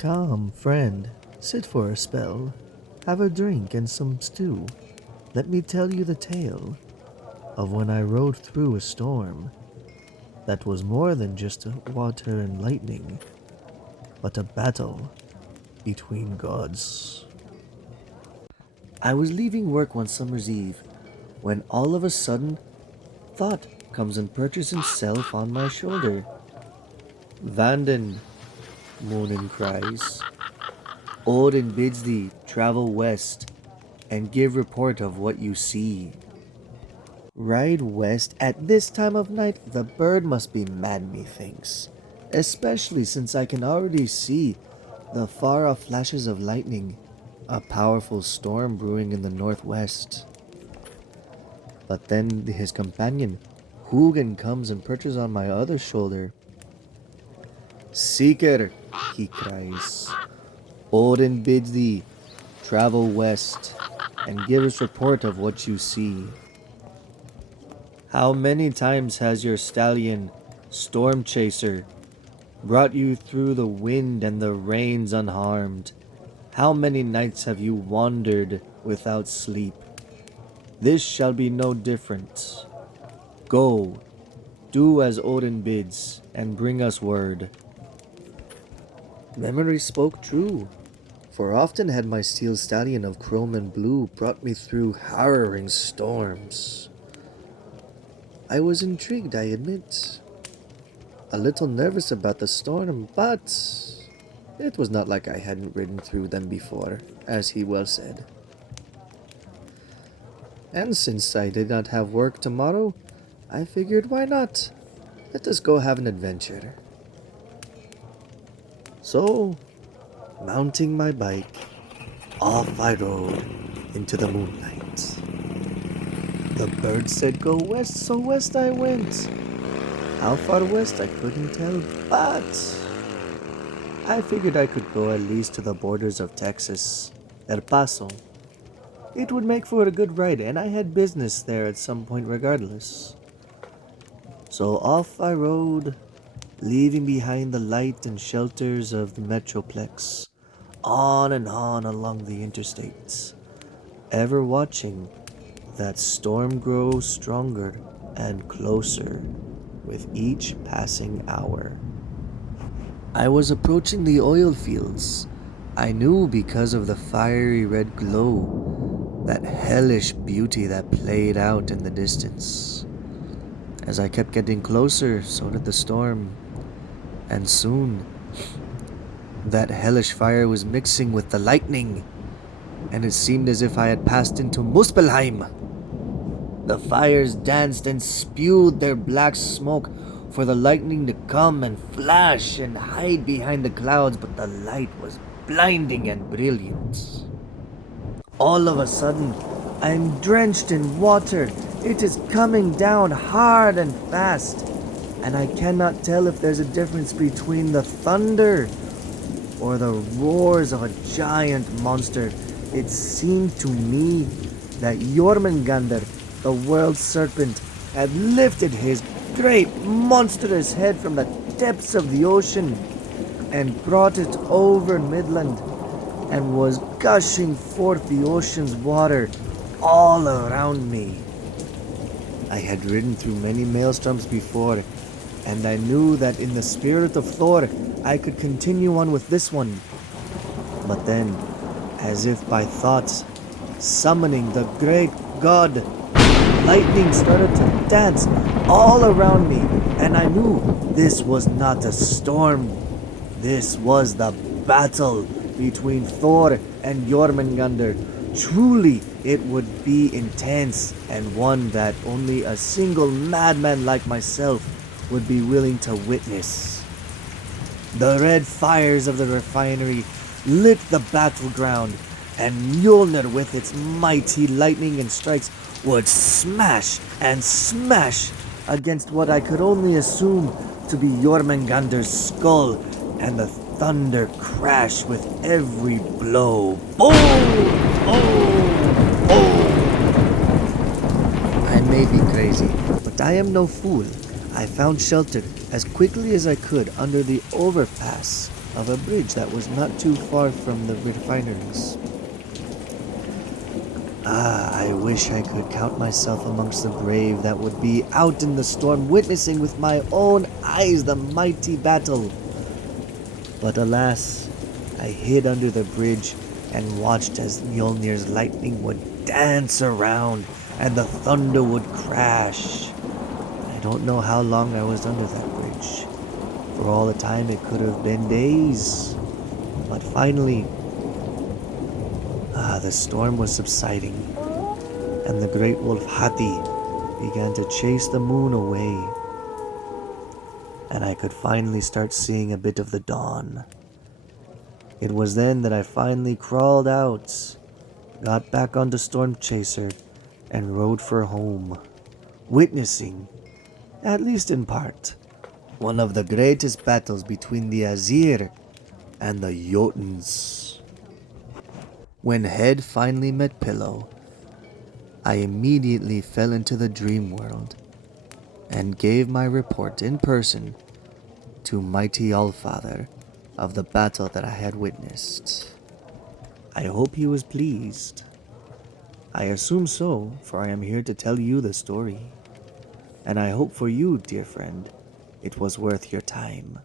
Come, friend, sit for a spell. Have a drink and some stew. Let me tell you the tale of when I rode through a storm that was more than just water and lightning, but a battle between gods. I was leaving work one summer's eve when all of a sudden Thought comes and perches himself on my shoulder. Vanden, Monin cries. Odin bids thee travel west and give report of what you see. Ride west at this time of night? The bird must be mad, methinks, especially since I can already see the far off flashes of lightning, a powerful storm brewing in the northwest. But then his companion, Hugin, comes and perches on my other shoulder. Seeker, he cries, Odin bids thee travel west and give us report of what you see. How many times has your stallion, Storm Chaser, brought you through the wind and the rains unharmed? How many nights have you wandered without sleep? This shall be no different. Go, do as Odin bids, and bring us word. Memory spoke true, for often had my steel stallion of chrome and blue brought me through harrowing storms. I was intrigued, I admit. A little nervous about the storm, but it was not like I hadn't ridden through them before, as he well said. And since I did not have work tomorrow, I figured, why not? Let us go have an adventure. So, mounting my bike, off I rode into the moonlight. The bird said go west, so west I went. How far west I couldn't tell, but I figured I could go at least to the borders of Texas, El Paso. It would make for a good ride, and I had business there at some point regardless. So off I rode, leaving behind the light and shelters of the Metroplex, on and on along the interstates, ever watching that storm grow stronger and closer with each passing hour. I was approaching the oil fields. I knew because of the fiery red glow, that hellish beauty that played out in the distance. As I kept getting closer, so did the storm. And soon, that hellish fire was mixing with the lightning, and it seemed as if I had passed into Muspelheim. The fires danced and spewed their black smoke for the lightning to come and flash and hide behind the clouds, but the light was blinding and brilliant. All of a sudden, I'm drenched in water. It is coming down hard and fast, and I cannot tell if there's a difference between the thunder or the roars of a giant monster. It seemed to me that Jormungandr, the world serpent, had lifted his great monstrous head from the depths of the ocean and brought it over Midland and was gushing forth the ocean's water all around me. I had ridden through many maelstorms before, and I knew that in the spirit of Thor, I could continue on with this one. But then, as if by thoughts, summoning the great god, lightning started to dance all around me, and I knew this was not a storm. This was the battle between Thor and Jormungandr. Truly, it would be intense, and one that only a single madman like myself would be willing to witness. The red fires of the refinery lit the battleground, and Mjolnir with its mighty lightning and strikes would smash and smash against what I could only assume to be Jormungandr's skull, and the thunder crash with every blow. Boom! Oh! Oh! I may be crazy, but I am no fool. I found shelter as quickly as I could under the overpass of a bridge that was not too far from the refineries. I wish I could count myself amongst the brave that would be out in the storm witnessing with my own eyes the mighty battle. But alas, I hid under the bridge and watched as Mjolnir's lightning would dance around and the thunder would crash. I don't know how long I was under that bridge. For all the time, it could have been days. But finally, the storm was subsiding, and the great wolf Hati began to chase the moon away. And I could finally start seeing a bit of the dawn. It was then that I finally crawled out, got back onto Storm Chaser, and rode for home, witnessing, at least in part, one of the greatest battles between the Azir and the Jotuns. When Head finally met Pillow, I immediately fell into the dream world and gave my report in person to mighty Allfather of the battle that I had witnessed. I hope he was pleased. I assume so, for I am here to tell you the story. And I hope for you, dear friend, it was worth your time.